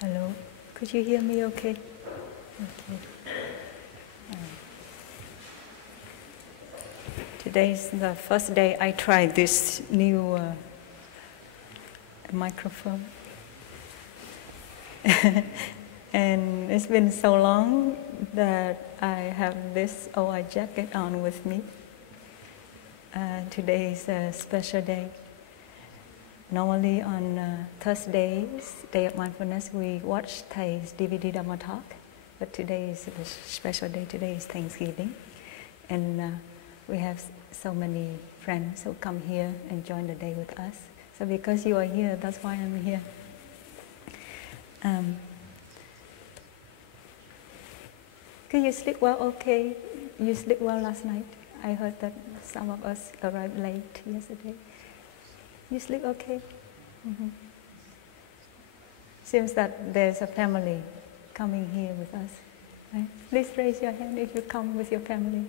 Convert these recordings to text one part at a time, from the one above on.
Hello, could you hear me okay? Okay. Today's the first day I tried this new microphone. And it's been so long that I have this OI jacket on with me. Today is a special day. Normally on Thursdays, Day of Mindfulness, we watch Thay's DVD Dhamma talk. But today is a special day. Today is Thanksgiving. And we have so many friends who come here and join the day with us. So because you are here, that's why I'm here. Could you sleep well? Okay. You sleep well last night? I heard that some of us arrived late yesterday. You sleep okay? Mm-hmm. Seems that there's a family coming here with us. Right? Please raise your hand if you come with your family.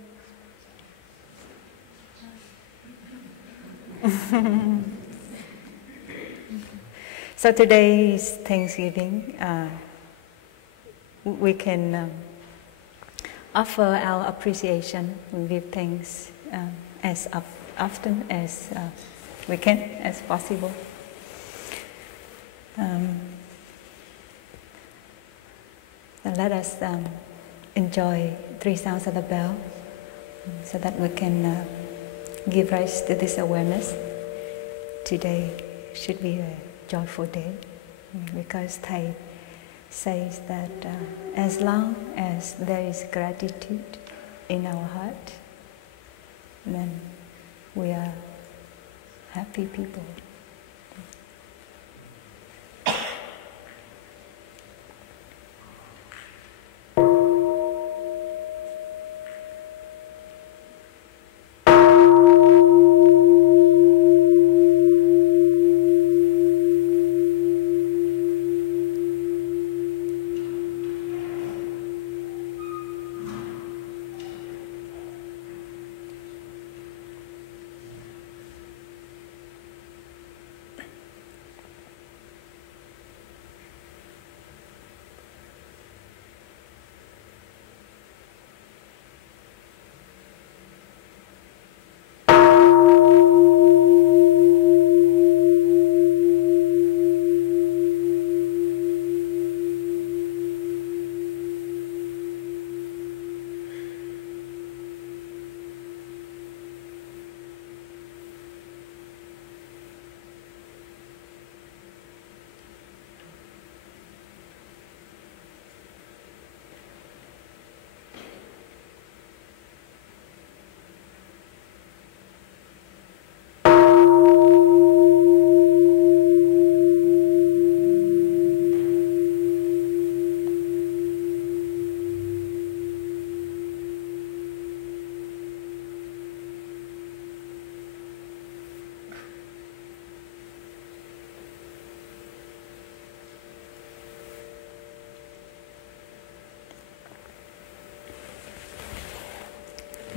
So today is Thanksgiving. We can offer our appreciation and give thanks as often as we can, as possible. And let us enjoy 3 sounds of the bell so that we can give rise to this awareness. Today should be a joyful day because Thầy says that as long as there is gratitude in our heart, then we are happy people.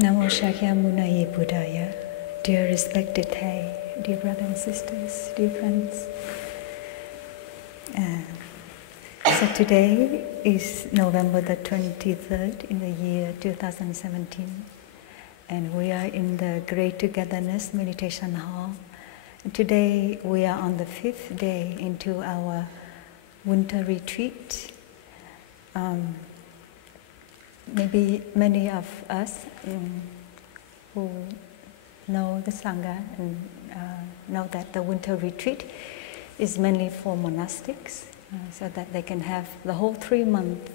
Namo Shakyamunaya Buddhaya. Dear respected Thầy, dear brothers and sisters, dear friends. So today is November the 23rd in the year 2017. And we are in the Great Togetherness Meditation Hall. And today we are on the 5th day into our winter retreat. Maybe many of us who know the Sangha and know that the winter retreat is mainly for monastics, so that they can have the whole 3 months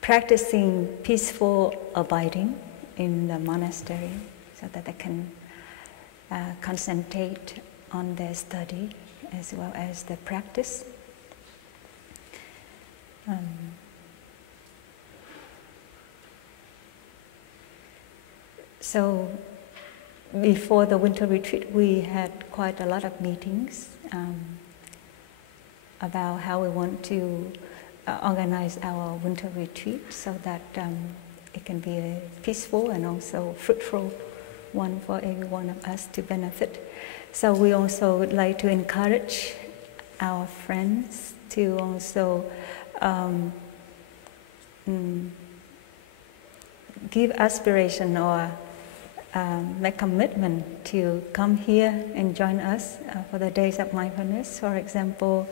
practicing peaceful abiding in the monastery, so that they can concentrate on their study as well as the practice. So before the winter retreat, we had quite a lot of meetings about how we want to organize our winter retreat so that it can be a peaceful and also fruitful one for every one of us to benefit. So we also would like to encourage our friends to also give aspiration or make commitment to come here and join us for the days of mindfulness. For example,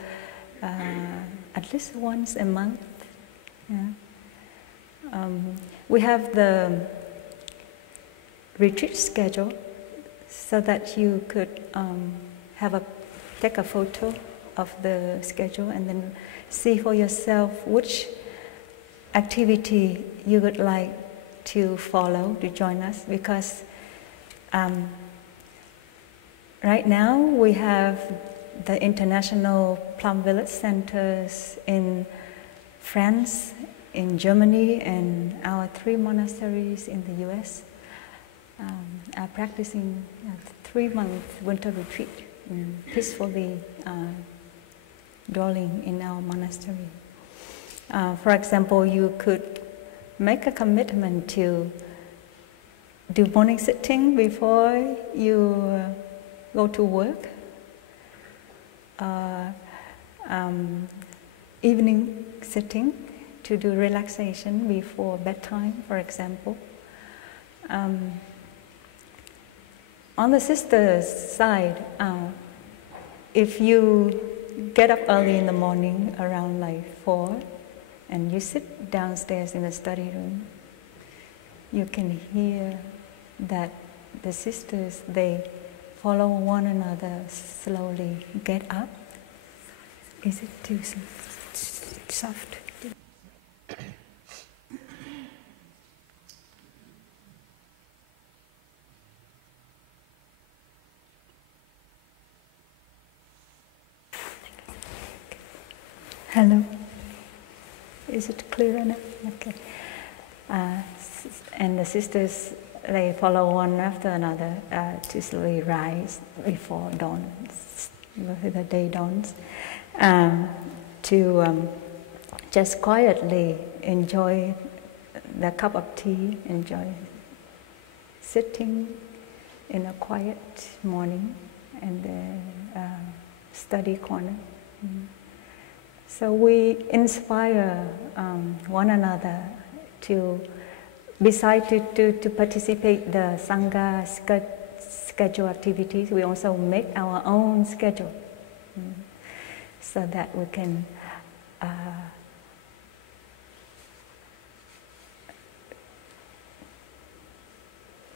at least once a month. Yeah. We have the retreat schedule so that you could take a photo of the schedule and then see for yourself which activity you would like to follow, to join us, because right now we have the international Plum Village centers in France, in Germany, and our 3 monasteries in the US are practicing a 3-month winter retreat, peacefully dwelling in our monastery. For example, you could make a commitment to do morning sitting before you go to work, evening sitting to do relaxation before bedtime, for example. On the sisters' side, if you get up early in the morning around like 4 and you sit downstairs in the study room, you can hear that the sisters, they follow one another, slowly get up. Is it too soft? Hello. Is it clear enough? Okay. And the sisters, they follow one after another to slowly rise before dawn, the day dawns, to just quietly enjoy the cup of tea, enjoy sitting in a quiet morning and the study corner. So we inspire one another to, besides to participate the Sangha schedule activities, we also make our own schedule so that we can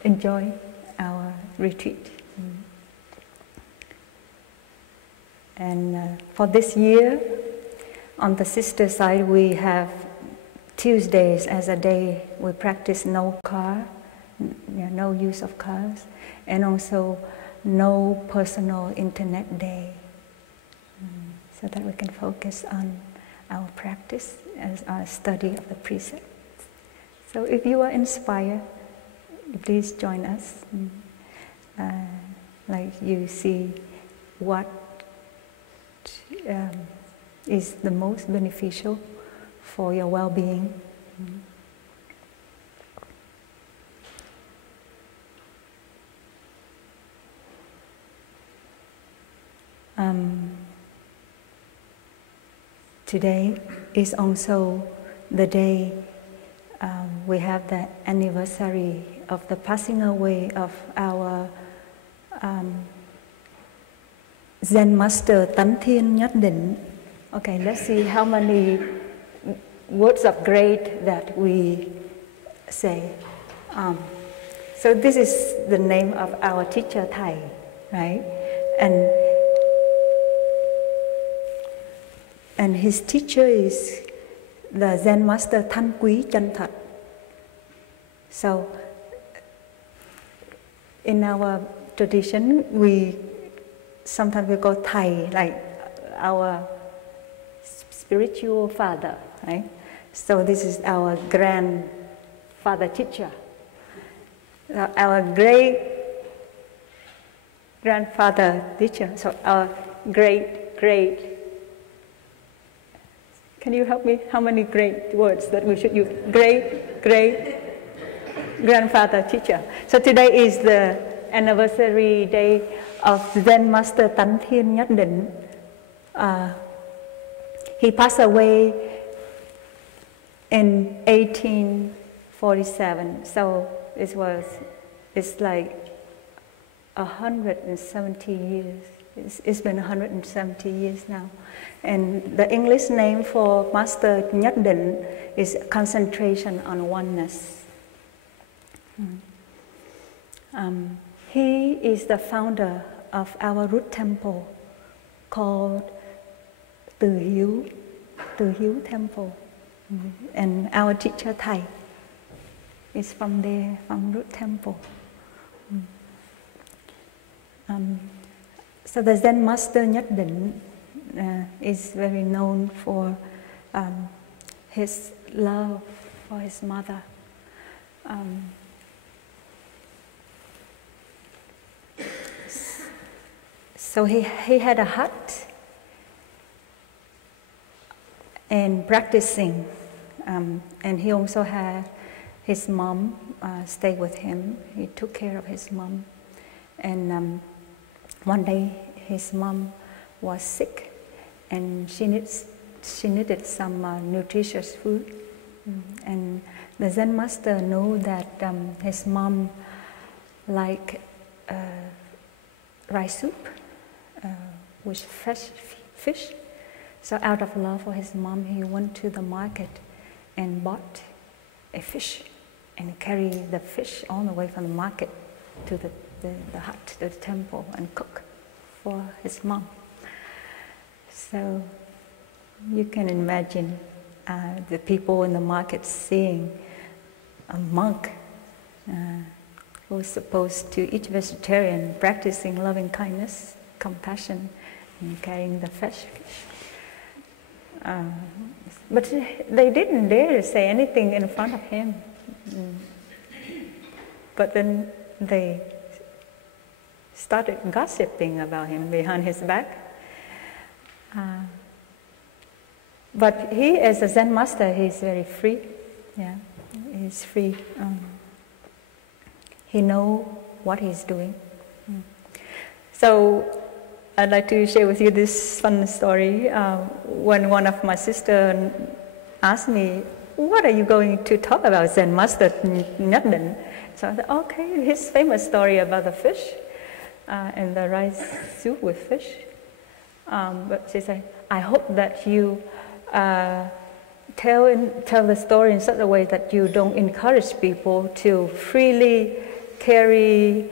enjoy our retreat. And for this year, on the sister side, we have Tuesdays as a day we practice no car, no use of cars, and also no personal internet day, so that we can focus on our practice as our study of the precepts. So if you are inspired, please join us. Like you see what is the most beneficial for your well-being. Today is also the day we have the anniversary of the passing away of our Zen master Tánh Thiên Nhất Định. Okay, let's see how many words of great that we say. So this is the name of our teacher Thầy, right? And his teacher is the Zen master Thanh Quý Chân Thật. So in our tradition, sometimes we call Thầy, like our spiritual father, right? So this is our grandfather teacher. Our great grandfather teacher. So our great. Can you help me? How many great words that we should use? Great. grandfather teacher. So today is the anniversary day of Zen Master Tan Thiên Nhất Định. He passed away in 1847. So it's like 170 years. It's been 170 years now. And the English name for Master Nhất Định is concentration on oneness. He is the founder of our root temple called Từ Hiếu Temple. And our teacher Thầy is from there, from root temple. So the Zen Master Nhất Định is very known for his love for his mother. So he had a hut and practicing, and he also had his mom stay with him. He took care of his mom, and one day his mom was sick, and she needed some nutritious food, and the Zen Master knew that his mom liked rice soup with fresh fish. So out of love for his mom, he went to the market and bought a fish and carried the fish all the way from the market to the hut, to the temple, and cook for his mom. So you can imagine the people in the market seeing a monk who is supposed to eat vegetarian, practicing loving kindness, compassion, and carrying the fresh fish. But they didn't dare to say anything in front of him. But then they started gossiping about him behind his back. But he, as a Zen Master, he's very free. Yeah, he's free. He knows what he's doing. So I'd like to share with you this fun story. When one of my sisters asked me, "What are you going to talk about, Zen Master Nhất Định?" So I said, "Okay, his famous story about the fish and the rice soup with fish." But she said, "I hope that you tell the story in such a way that you don't encourage people to freely carry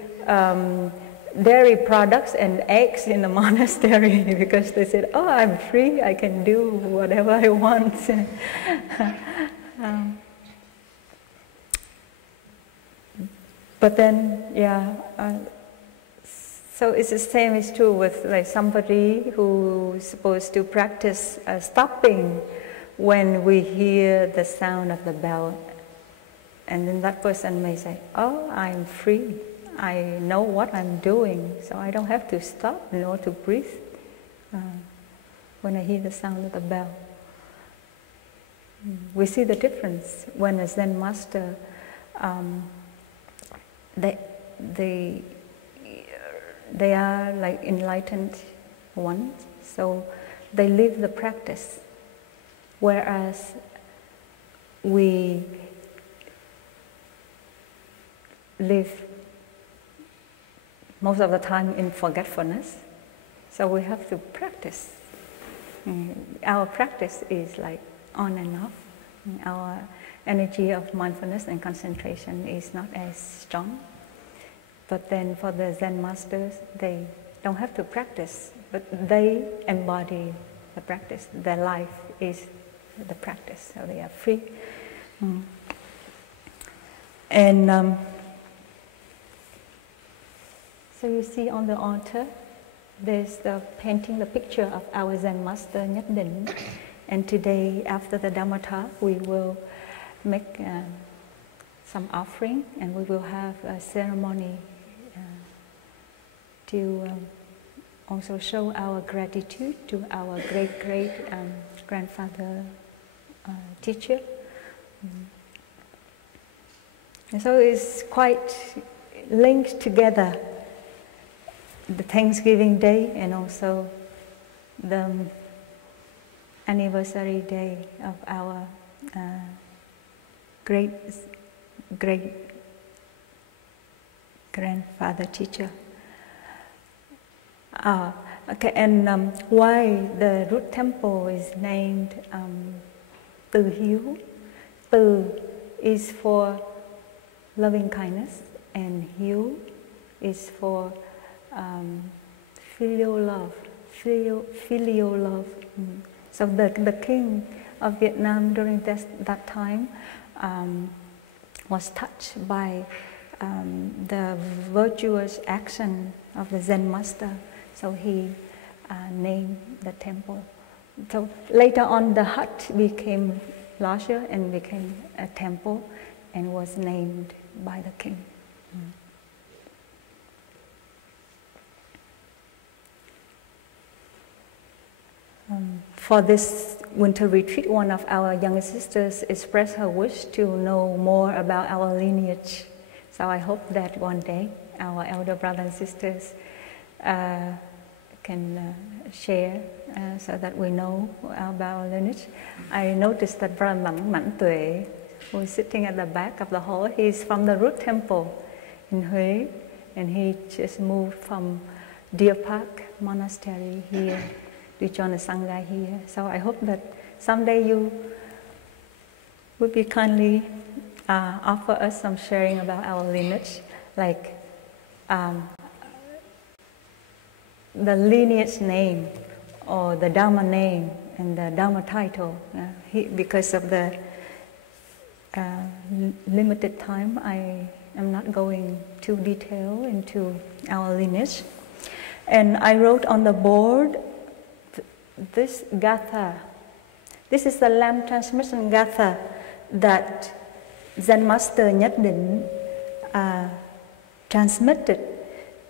dairy products and eggs in the monastery," because they said, "Oh, I'm free, I can do whatever I want." But then, so it's the same is true with like somebody who is supposed to practice stopping when we hear the sound of the bell. And then that person may say, "Oh, I'm free. I know what I'm doing, so I don't have to stop in order to breathe when I hear the sound of the bell." We see the difference when a Zen Master, they are like enlightened ones, so they live the practice, whereas we live most of the time in forgetfulness. So we have to practice. Our practice is like on and off. Our energy of mindfulness and concentration is not as strong. But then for the Zen Masters, they don't have to practice, but they embody the practice. Their life is the practice, so they are free. And so you see on the altar, there's the painting, the picture of our Zen Master Nhất Định. And today, after the Dhamma talk, we will make some offering, and we will have a ceremony to also show our gratitude to our great grandfather teacher. And so it's quite linked together, the Thanksgiving Day and also the anniversary day of our great grandfather teacher. Okay, and why the root temple is named Từ Hiếu? Từ is for loving kindness, and Hiếu is for filial love. Filial love. So the king of Vietnam during that time was touched by the virtuous action of the Zen master, so he named the temple. So later on, the hut became larger and became a temple, and was named by the king. For this winter retreat, one of our younger sisters expressed her wish to know more about our lineage. So I hope that one day our elder brothers and sisters can share so that we know about our lineage. I noticed that Brother Mạnh Tuệ, who is sitting at the back of the hall, he's from the root temple in Huế, and he just moved from Deer Park Monastery here to join the Sangha here. So I hope that someday you would be kindly offer us some sharing about our lineage, like the lineage name or the Dharma name and the Dharma title. Because of the limited time, I am not going too detailed into our lineage. And I wrote on the board this gatha. This is the lamp transmission gatha that Zen Master Nhất Định transmitted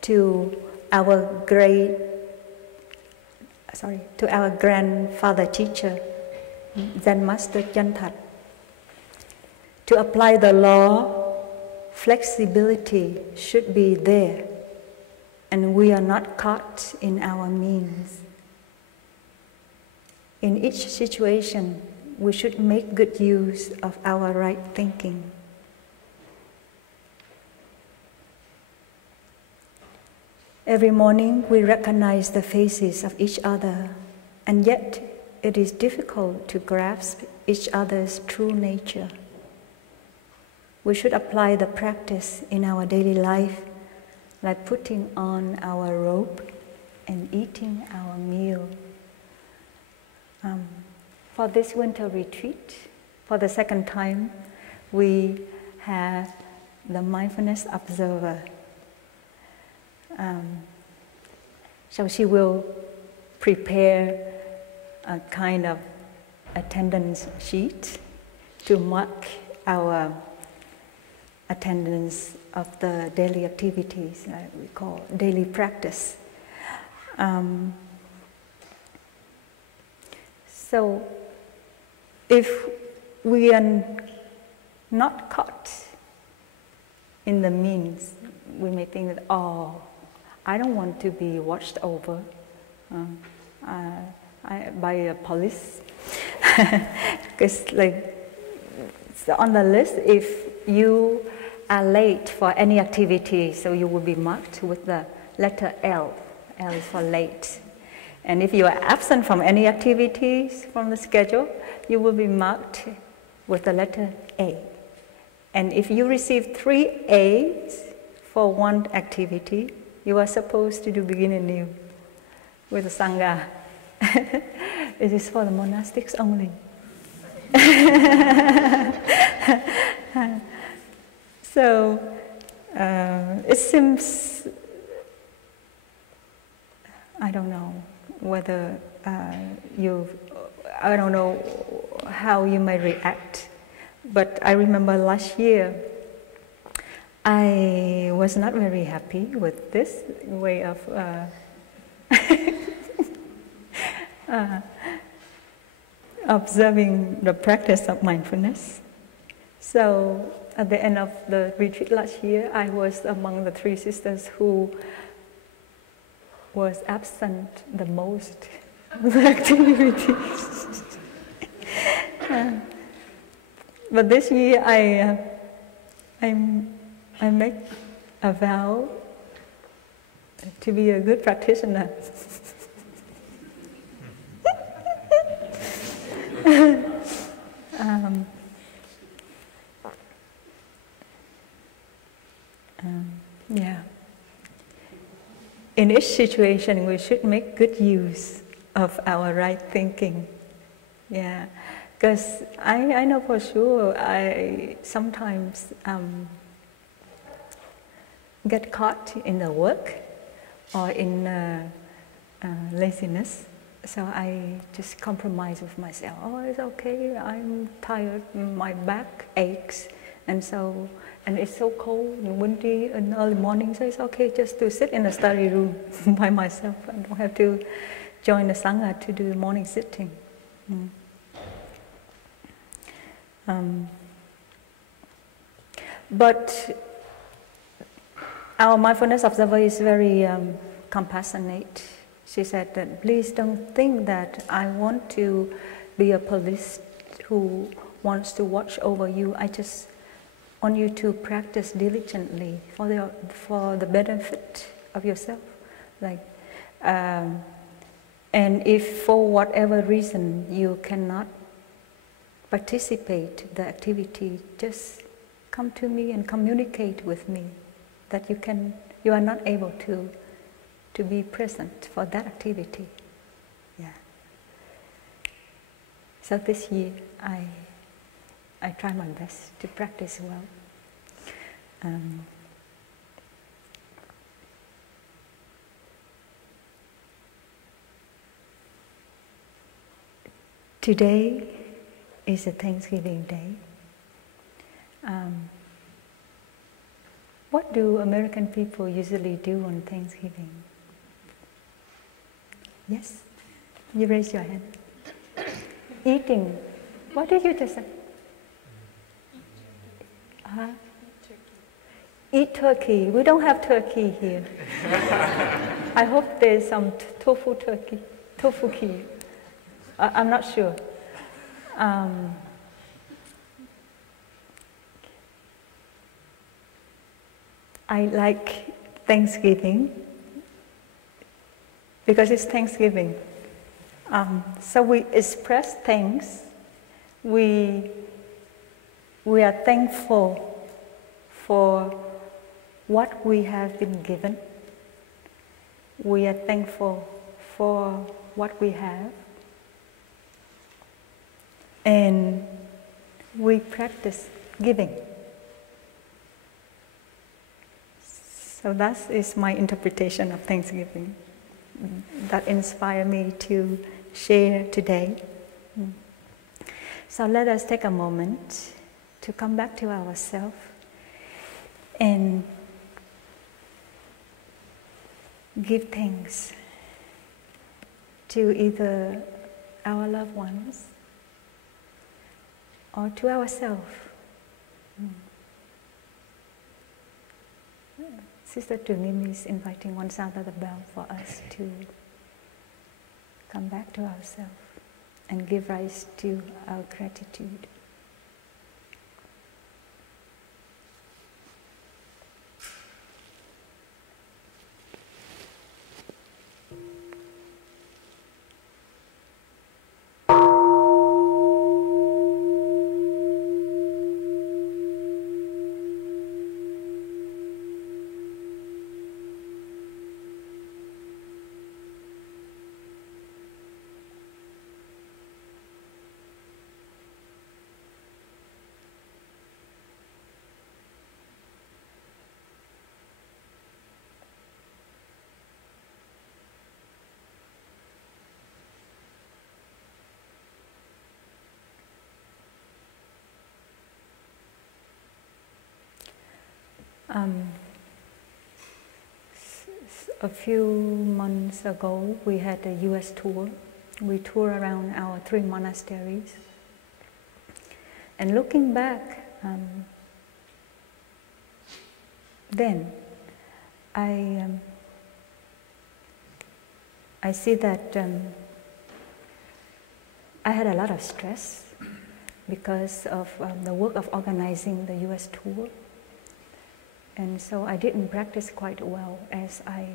to our grandfather teacher, Zen Master Chân Thật. To apply the law, flexibility should be there, and we are not caught in our means. In each situation, we should make good use of our right thinking. Every morning we recognize the faces of each other, and yet it is difficult to grasp each other's true nature. We should apply the practice in our daily life, like putting on our robe and eating our meal. For this winter retreat, for the second time, we have the mindfulness observer. So she will prepare a kind of attendance sheet to mark our attendance of the daily activities, we call daily practice. So if we are not caught in the means, we may think that, oh, I don't want to be watched over by a police. Because on the list, if you are late for any activity, so you will be marked with the letter L. L is for late. And if you are absent from any activities from the schedule, you will be marked with the letter A. And if you receive 3 A's for one activity, you are supposed to begin anew with the Sangha. It is for the monastics only. So it seems, I don't know whether I don't know how you may react, but I remember last year I was not very happy with this way of observing the practice of mindfulness. So at the end of the retreat last year, I was among the 3 sisters who was absent the most of the activities. But this year I make a vow to be a good practitioner. Yeah. In each situation, we should make good use of our right thinking. Yeah, because I know for sure I sometimes get caught in the work or in laziness. So I just compromise with myself. Oh, it's okay, I'm tired, my back aches. And it's so cold and windy in early morning, so it's okay just to sit in the study room by myself. I don't have to join the Sangha to do morning sitting. But our mindfulness observer is very compassionate. She said that please don't think that I want to be a police who wants to watch over you. I just want you to practice diligently for the benefit of yourself. And if for whatever reason you cannot participate in the activity, just come to me and communicate with me that you are not able to be present for that activity. Yeah. So this year I try my best to practice well. Today is a Thanksgiving Day. What do American people usually do on Thanksgiving? Yes? You raise your hand. Eating. What did you just say? Eat turkey. We don't have turkey here. I hope there's some tofu key. I'm not sure. I like Thanksgiving because it's Thanksgiving. So we express thanks. We are thankful for what we have been given. We are thankful for what we have. And we practice giving. So that is my interpretation of Thanksgiving. That inspired me to share today. So let us take a moment to come back to ourselves and give thanks to either our loved ones or to ourselves. Sister Nghiem is inviting one sound of the bell for us to come back to ourselves and give rise to our gratitude. A few months ago, we had a US tour. We toured around our 3 monasteries. And looking back, then I see that I had a lot of stress because of the work of organizing the US tour. And so I didn't practice quite well as I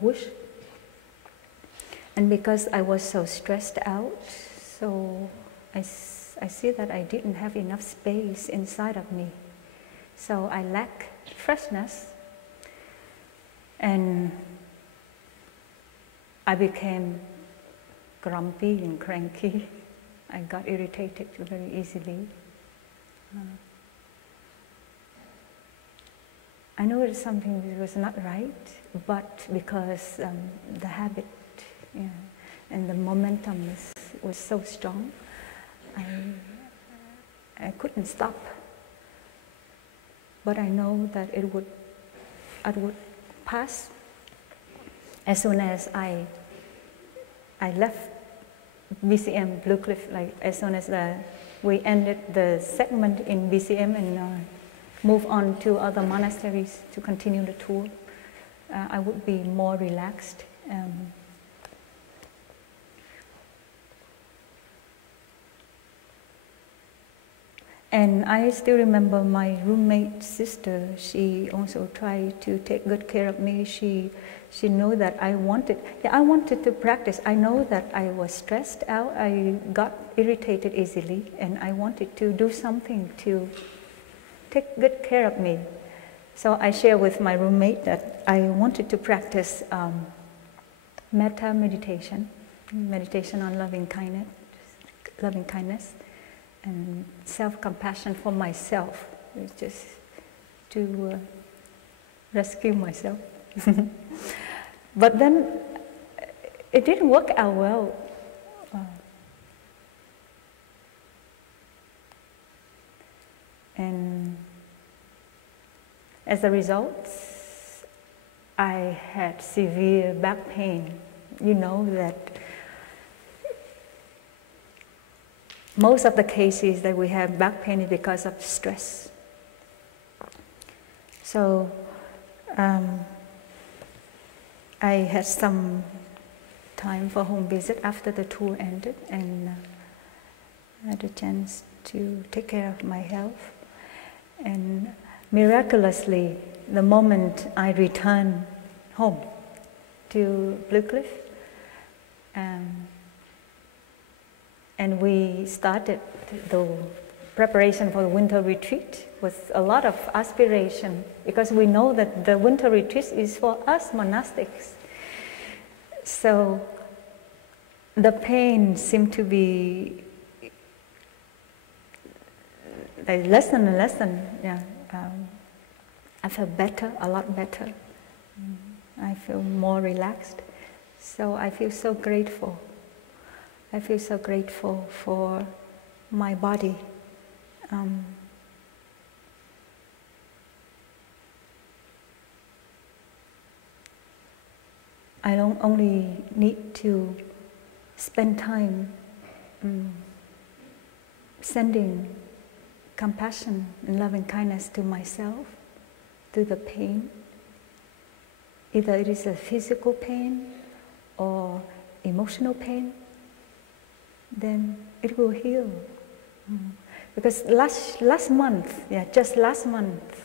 wish. And because I was so stressed out, so I see that I didn't have enough space inside of me. So I lack freshness, and I became grumpy and cranky. I got irritated very easily. I know it's something that was not right, but because the habit and the momentum was so strong, I couldn't stop. But I know that it would pass as soon as I left BCM Blue Cliff. Like as soon as we ended the segment in BCM and move on to other monasteries to continue the tour, I would be more relaxed. And I still remember my roommate sister. She also tried to take good care of me. She knew that I wanted to practice. I know that I was stressed out. I got irritated easily, and I wanted to do something to take good care of me. So I shared with my roommate that I wanted to practice metta meditation on loving kindness. And self-compassion for myself, just to rescue myself. But then it didn't work out well. And as a result, I had severe back pain. You know that most of the cases that we have back pain is because of stress. So I had some time for home visit after the tour ended, and I had a chance to take care of my health. And miraculously, the moment I returned home to Blue Cliff, and we started the preparation for the winter retreat with a lot of aspiration, because we know that the winter retreat is for us monastics. So the pain seemed to be like lesson and lesson. I felt better, a lot better. I feel more relaxed. So I feel so grateful. I feel so grateful for my body. I don't only need to spend time sending compassion and loving kindness to myself through the pain. Either it is a physical pain or emotional pain, then it will heal. Because last month, just last month,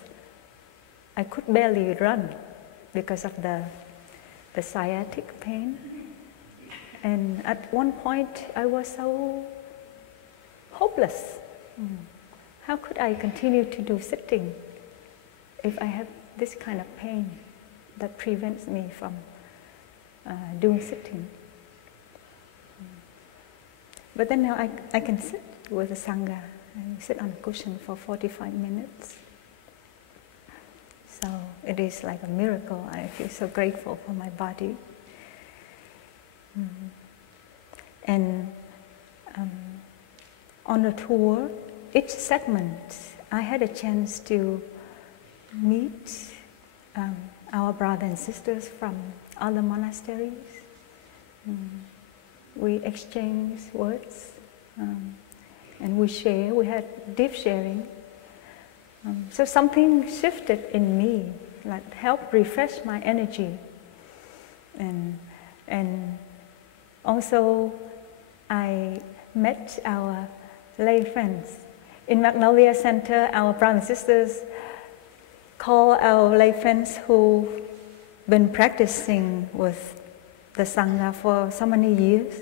I could barely run because of the sciatic pain. And at one point, I was so hopeless. How could I continue to do sitting if I have this kind of pain that prevents me from doing sitting? But then now I can sit with the Sangha. I sit on a cushion for 45 minutes. So it is like a miracle. I feel so grateful for my body. And on the tour, each segment, I had a chance to meet our brothers and sisters from other monasteries. We exchanged words. and we had deep sharing. So something shifted in me, like helped refresh my energy. And also I met our lay friends. In Magnolia Center, our brothers and sisters call our lay friends who've been practicing with the Sangha for so many years,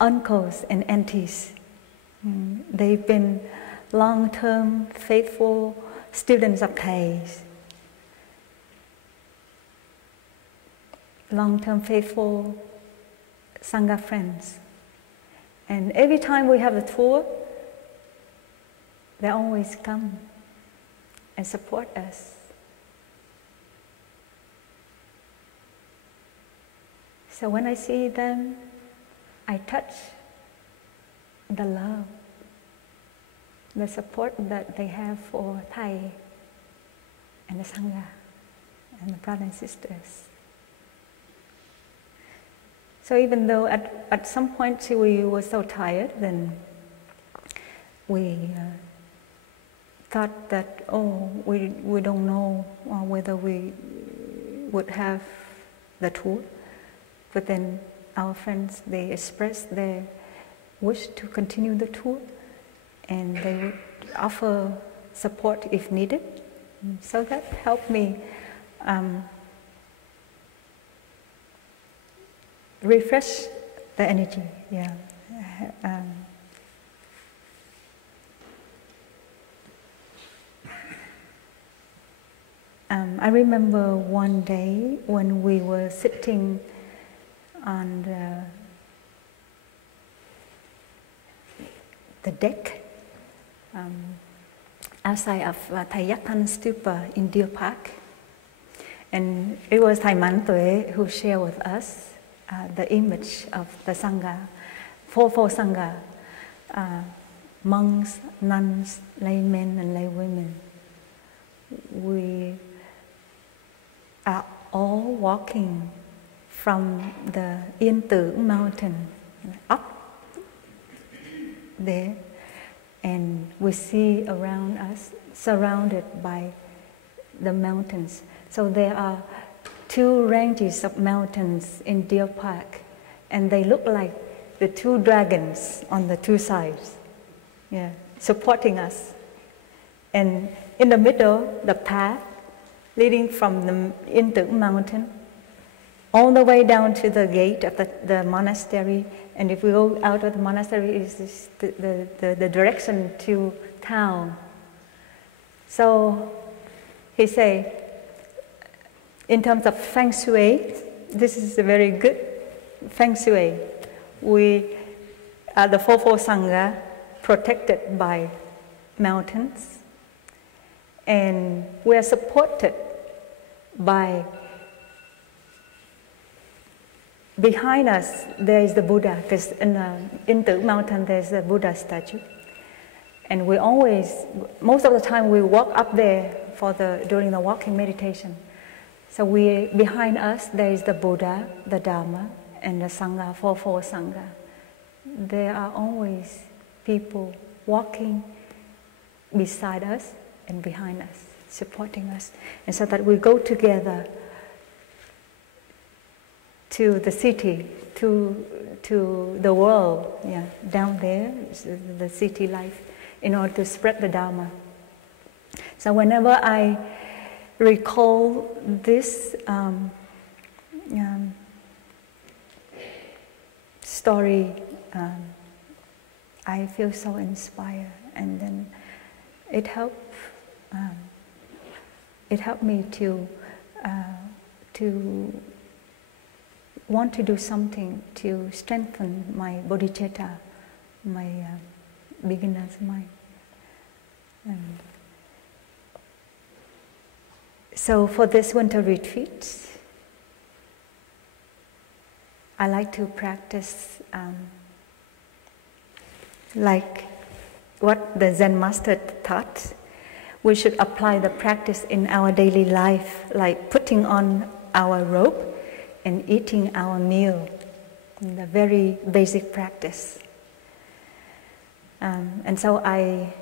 uncles and aunties. They've been long-term, faithful students of Thais, long-term, faithful Sangha friends. And every time we have a tour, they always come and support us. So when I see them, I touch the love, the support that they have for Thai and the Sangha and the brothers and sisters. So even though at some point we were so tired, then we thought that, we don't know whether we would have the tour. But then our friends, they expressed their wish to continue the tour, and they would offer support if needed. So that helped me refresh the energy. Yeah. I remember one day when we were sitting on the deck outside of Thai Yaktan Stupa in Deer Park. And it was Thai Mantue who shared with us the image of the Sangha, four Sangha, monks, nuns, laymen and laywomen. We are all walking from the Yên Tử mountain up there, and we see around us, surrounded by the mountains. So there are two ranges of mountains in Deer Park, and they look like the two dragons on the two sides, supporting us. And in the middle, the path leading from the Yên Tử mountain all the way down to the gate of the monastery. And if we go out of the monastery, is the direction to town. So he say, in terms of feng shui, this is a very good feng shui. We are the four Sangha, protected by mountains, and we are supported by, behind us there is the Buddha, because in the Yên Tử mountain there is a Buddha statue. And we always, most of the time we walk up there during the walking meditation. So behind us there is the Buddha, the Dharma, and the Sangha, four Sangha. There are always people walking beside us and behind us, supporting us. And so that we go together to the city, to the world, down there, the city life, in order to spread the Dharma. So whenever I recall this story, I feel so inspired, and then it helped me to want to do something to strengthen my bodhicitta, my beginner's mind. And so for this winter retreat, I like to practice like what the Zen master taught. We should apply the practice in our daily life, like putting on our robe and eating our meal, the very basic practice. And so I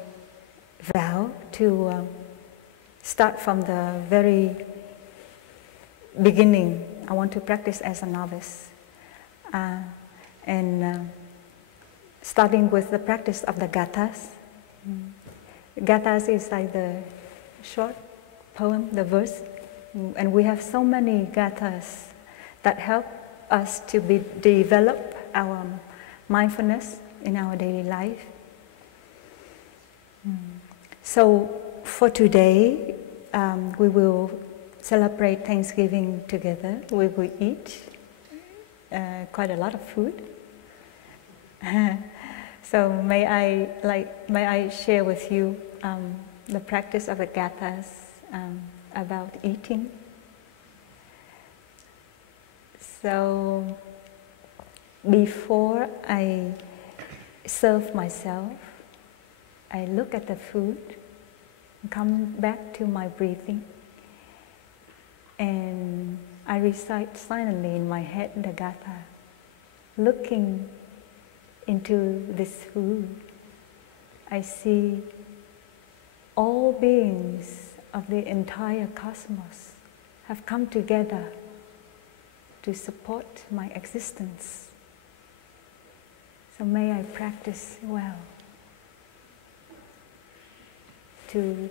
vow to start from the very beginning. I want to practice as a novice. Starting with the practice of the gathas. Gathas is like the short poem, the verse. And we have so many gathas that help us to develop our mindfulness in our daily life. So for today, we will celebrate Thanksgiving together. We will eat quite a lot of food. So may I share with you the practice of the gathas about eating. So before I serve myself, I look at the food, come back to my breathing, and I recite silently in my head the gatha, looking into this food. I see all beings of the entire cosmos have come together to support my existence. So may I practice well to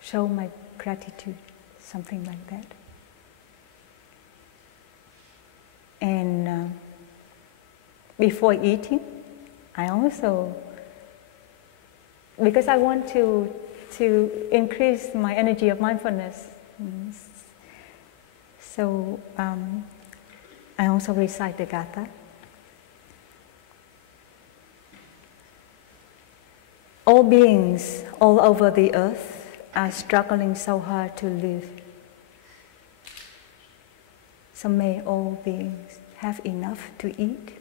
show my gratitude, something like that. And before eating, I also, because I want to increase my energy of mindfulness, so I also recite the gatha. All beings all over the earth are struggling so hard to live. So may all beings have enough to eat.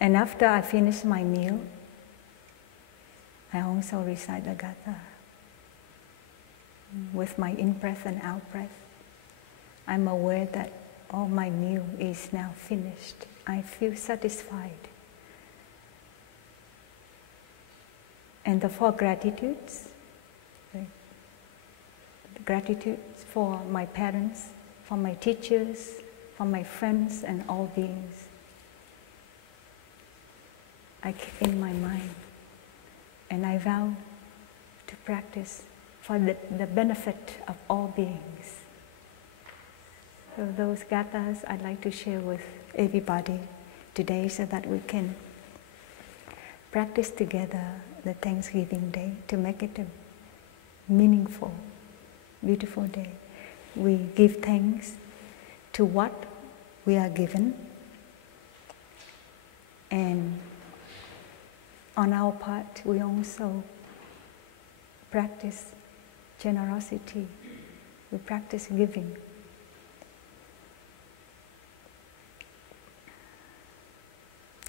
And after I finish my meal, I also recite the gatha with my in-breath and out-breath. I'm aware that all my meal is now finished. I feel satisfied. And the four gratitudes, the gratitudes for my parents, for my teachers, for my friends and all beings, I keep in my mind, and I vow to practice for the benefit of all beings. So those gathas I'd like to share with everybody today so that we can practice together the Thanksgiving Day to make it a meaningful, beautiful day. We give thanks to what we are given, and on our part, we also practice generosity. We practice giving.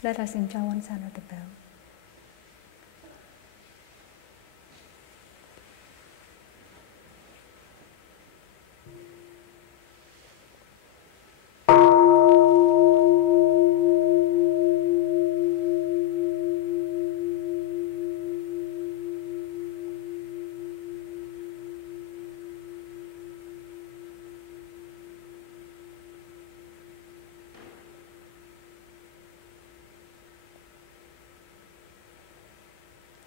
Let us enjoy one sound of the bell.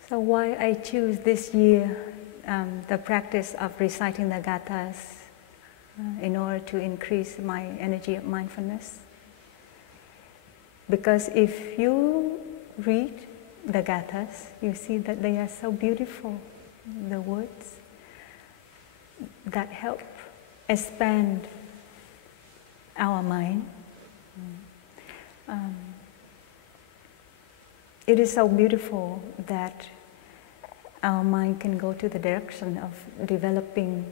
So why I choose this year the practice of reciting the gathas in order to increase my energy of mindfulness? Because if you read the gathas, you see that they are so beautiful, the words that help expand our mind. It is so beautiful that our mind can go to the direction of developing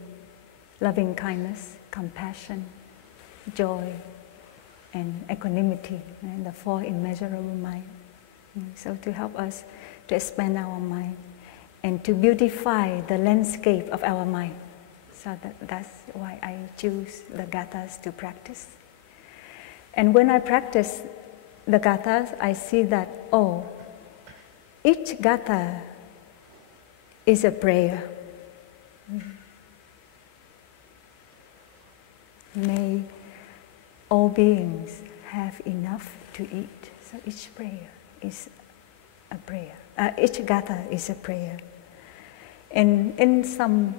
loving kindness, compassion, joy, and equanimity, and the four immeasurable mind. So to help us to expand our mind and to beautify the landscape of our mind. So that's why I choose the gathas to practice. And when I practice the gathas, I see that, oh, each gatha is a prayer. May all beings have enough to eat. So each prayer is a prayer. Each gatha is a prayer. And in some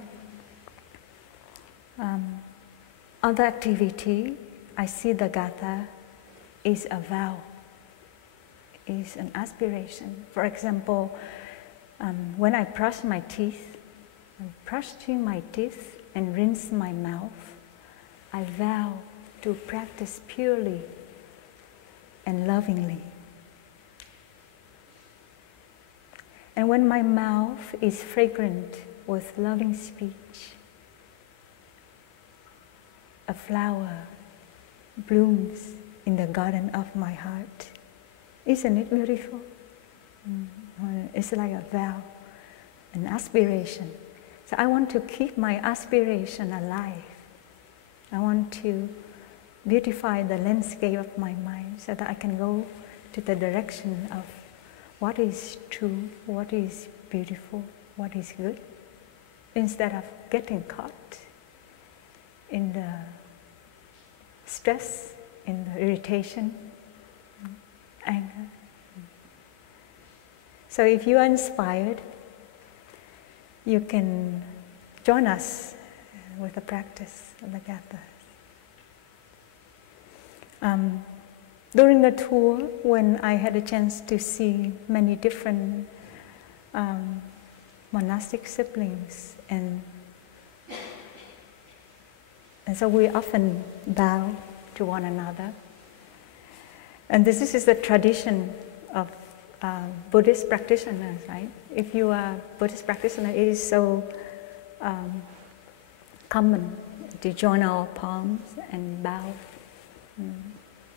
other activity, I see the gatha is a vow, is an aspiration. For example, when I brush my teeth, I'm brushing my teeth and rinse my mouth, I vow to practice purely and lovingly. And when my mouth is fragrant with loving speech, a flower blooms in the garden of my heart. Isn't it beautiful? It's like a vow, an aspiration. So I want to keep my aspiration alive. I want to beautify the landscape of my mind so that I can go to the direction of what is true, what is beautiful, what is good, instead of getting caught in the stress, in the irritation, anger. So if you are inspired, you can join us with the practice of the gathas. During the tour, when I had a chance to see many different monastic siblings, and so we often bow to one another. And this is the tradition of Buddhist practitioners, right? If you are a Buddhist practitioner, it is so common to join our palms and bow.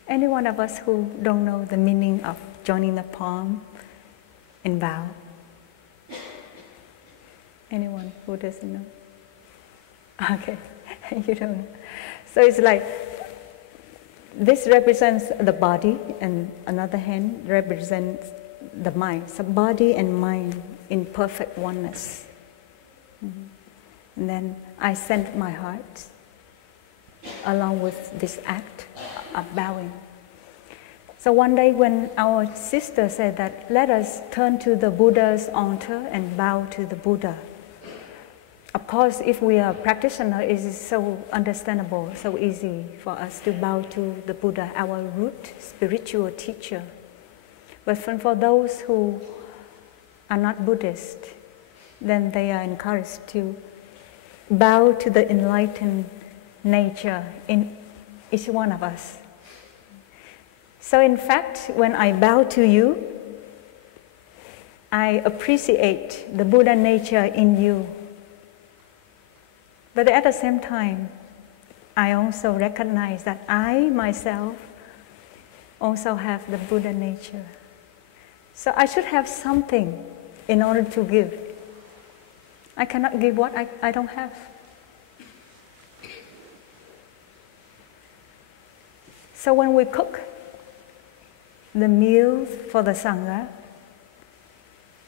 Any one of us who don't know the meaning of joining the palm and bow? Anyone who doesn't know? Okay, you don't know. So it's like, this represents the body, and another hand represents the mind. So body and mind in perfect oneness. And then I send my heart along with this act of bowing. So one day when our sister said that, let us turn to the Buddha's altar and bow to the Buddha. Of course, if we are practitioners, it is so understandable, so easy for us to bow to the Buddha, our root spiritual teacher. But for those who are not Buddhist, then they are encouraged to bow to the enlightened nature in each one of us. So in fact, when I bow to you, I appreciate the Buddha nature in you. But at the same time, I also recognize that I myself also have the Buddha nature. So I should have something in order to give. I cannot give what I don't have. So when we cook the meals for the Sangha,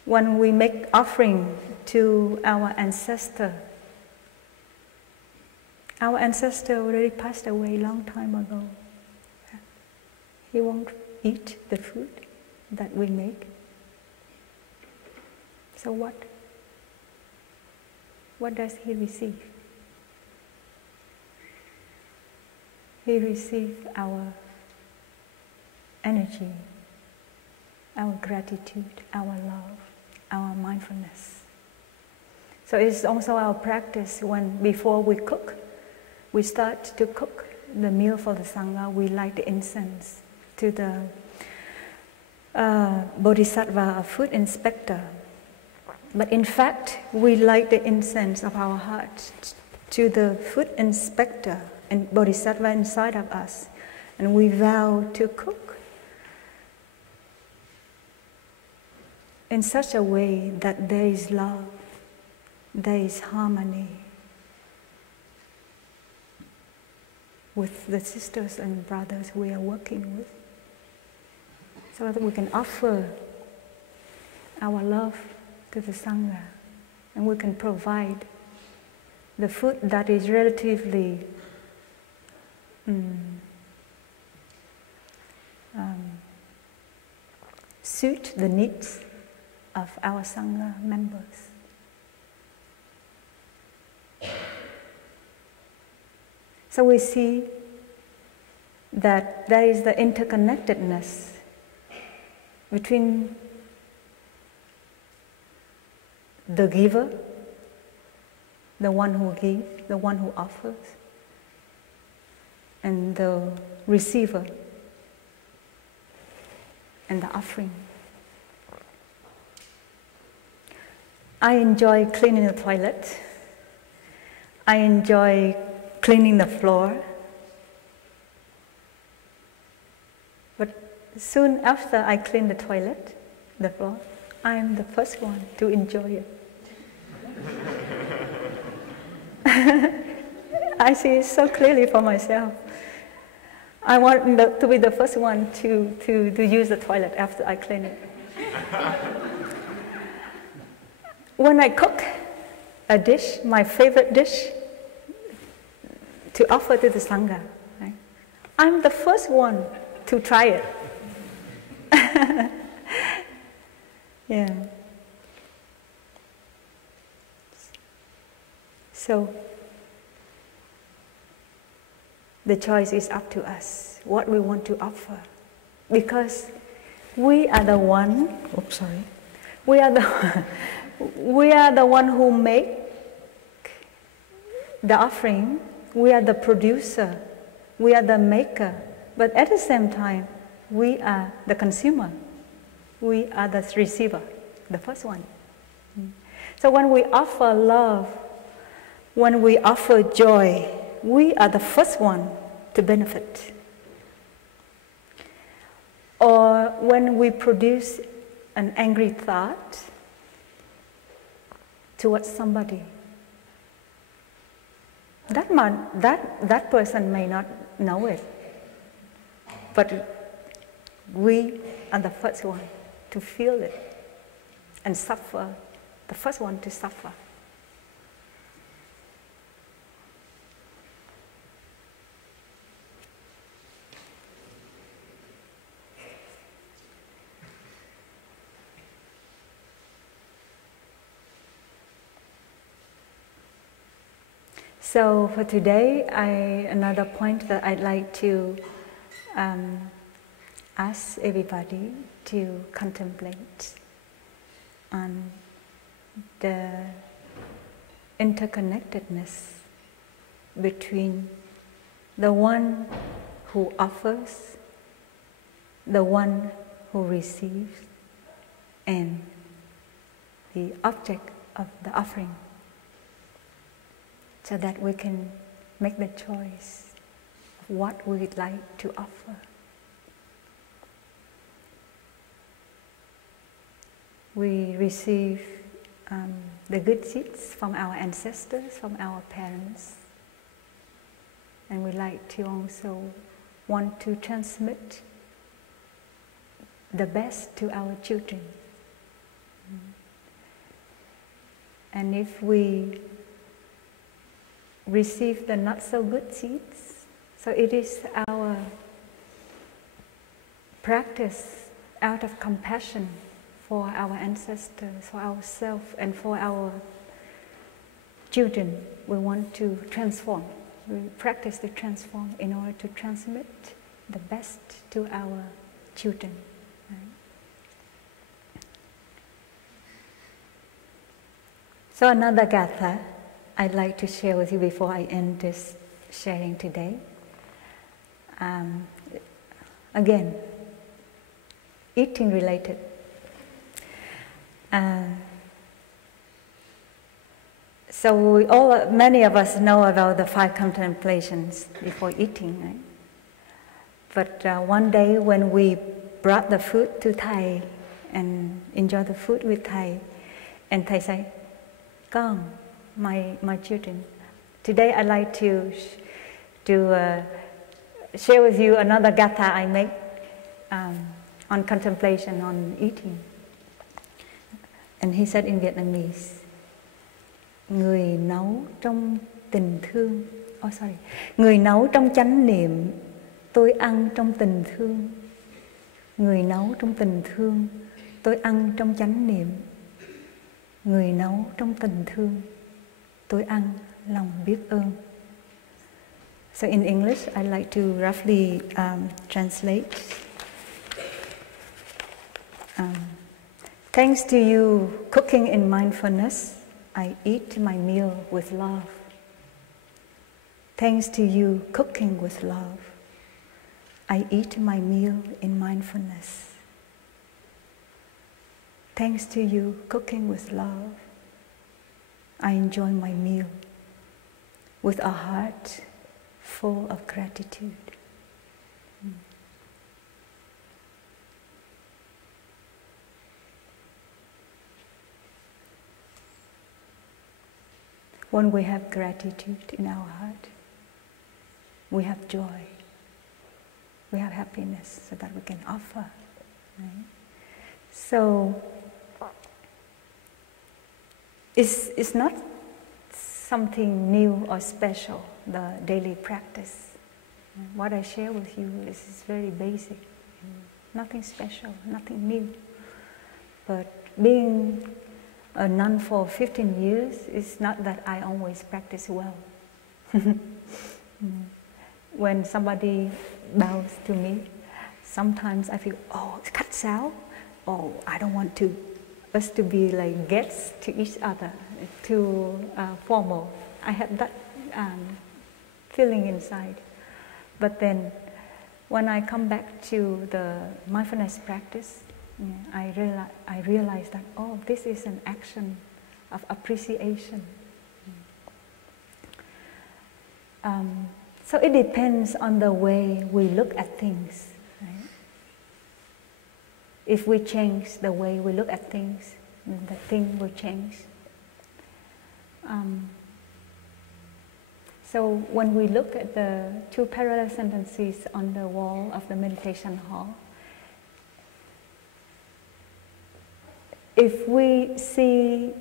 when we make offering to our ancestor already passed away a long time ago. He won't eat the food that we make. So what? What does he receive? He receives our energy, our gratitude, our love, our mindfulness. So it's also our practice when before we cook, we start to cook the meal for the Sangha, we light the incense to the Bodhisattva, food inspector. But in fact, we light the incense of our heart to the food inspector and Bodhisattva inside of us. And we vow to cook in such a way that there is love, there is harmony, with the sisters and brothers we are working with, so that we can offer our love to the Sangha, and we can provide the food that is relatively suit the needs of our Sangha members. So we see that there is the interconnectedness between the giver, the one who gives, the one who offers, and the receiver, and the offering. I enjoy cleaning the toilet. I enjoy cleaning the floor. But soon after I clean the toilet, the floor, I am the first one to enjoy it. I see it so clearly for myself. I want to be the first one to use the toilet after I clean it. When I cook a dish, my favorite dish, to offer to the Sangha, right? I'm the first one to try it. Yeah. So, the choice is up to us, what we want to offer. Because we are the one, we are the one who make the offering. We are the producer, we are the maker, but at the same time, we are the consumer. We are the receiver, the first one. So when we offer love, when we offer joy, we are the first one to benefit. Or when we produce an angry thought towards somebody, that person may not know it, but we are the first one to feel it and suffer, the first one to suffer. So for today, another point that I'd like to ask everybody to contemplate on the interconnectedness between the one who offers, the one who receives, and the object of the offering, so that we can make the choice of what we would like to offer. We receive the good seeds from our ancestors, from our parents, and we like to also want to transmit the best to our children. And if we receive the not so good seeds, so it is our practice out of compassion for our ancestors, for ourselves, and for our children. We want to transform. We practice to transform in order to transmit the best to our children. Right? So another gatha I'd like to share with you before I end this sharing today. Again, eating related. So many of us know about the 5 contemplations before eating, right? But one day when we brought the food to Thầy and enjoyed the food with Thầy, and Thầy said, "Con, my children, today I'd like to share with you another gatha I make on contemplation, on eating. And he said in Vietnamese, người nấu trong tình thương, người nấu trong chánh niệm, tôi ăn trong tình thương. Người nấu trong tình thương, tôi ăn trong chánh niệm. Người nấu trong tình thương, tôi ăn lòng biết ơn. So in English, I like to roughly translate. Thanks to you cooking in mindfulness, I eat my meal with love. Thanks to you cooking with love, I eat my meal in mindfulness. Thanks to you cooking with love, I enjoy my meal with a heart full of gratitude. When we have gratitude in our heart, we have joy, we have happiness so that we can offer. Right? So it's not something new or special, the daily practice. What I share with you is very basic, nothing special, nothing new. But being a nun for 15 years, it's not that I always practice well. When somebody bows to me, sometimes I feel, oh, it's khách sáo. Oh, I don't want us to be like guests to each other, too formal. I have that feeling inside. But then, when I come back to the mindfulness practice, I realize that, oh, this is an action of appreciation. So it depends on the way we look at things. Right? If we change the way we look at things, the thing will change. So when we look at the two parallel sentences on the wall of the meditation hall, if we see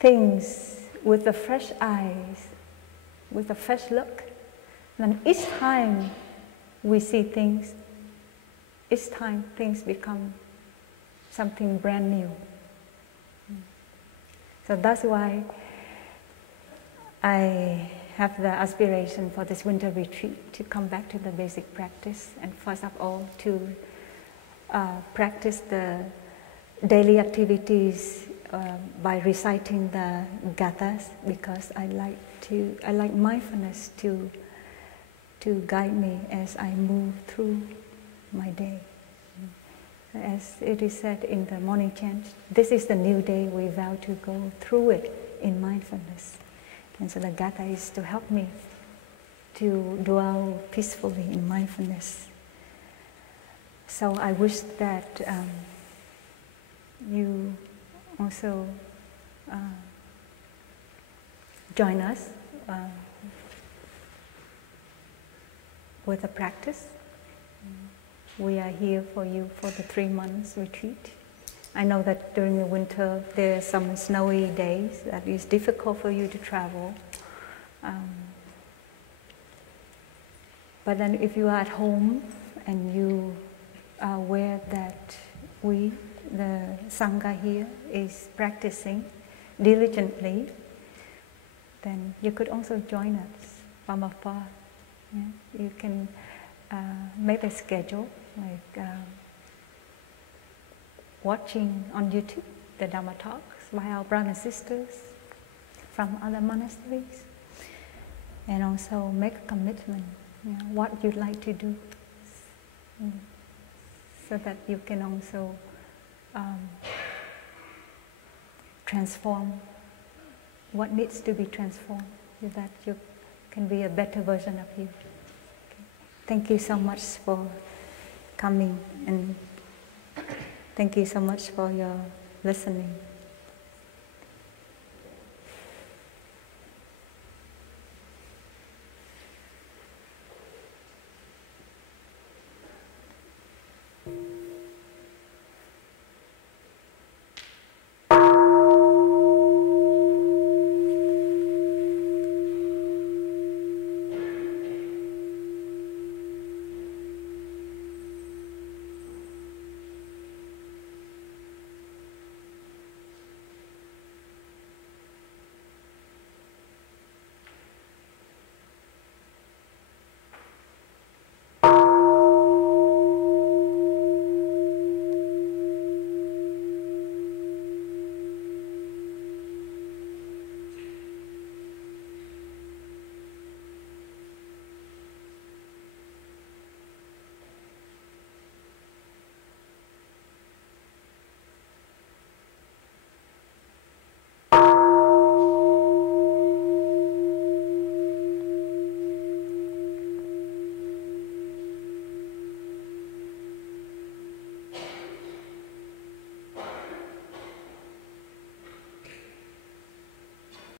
things with the fresh eyes, with a fresh look, then each time we see things, each time things become something brand new. So that's why I have the aspiration for this winter retreat to come back to the basic practice, and first of all to practice the daily activities by reciting the gathas, because I like mindfulness to guide me as I move through my day. As it is said in the morning chant, this is the new day, we vow to go through it in mindfulness. And so the gatha is to help me to dwell peacefully in mindfulness. So I wish that you also join us with the practice. We are here for you for the 3 months retreat. I know that during the winter there are some snowy days that is difficult for you to travel. But then if you are at home and you are aware that the Sangha here is practicing diligently, then you could also join us from afar. Yeah? You can make a schedule, like watching on YouTube the Dhamma talks by our brothers and sisters from other monasteries, and also make a commitment, what you'd like to do, so that you can also transform what needs to be transformed, so that you can be a better version of you. Thank you so much for coming, and thank you so much for your listening.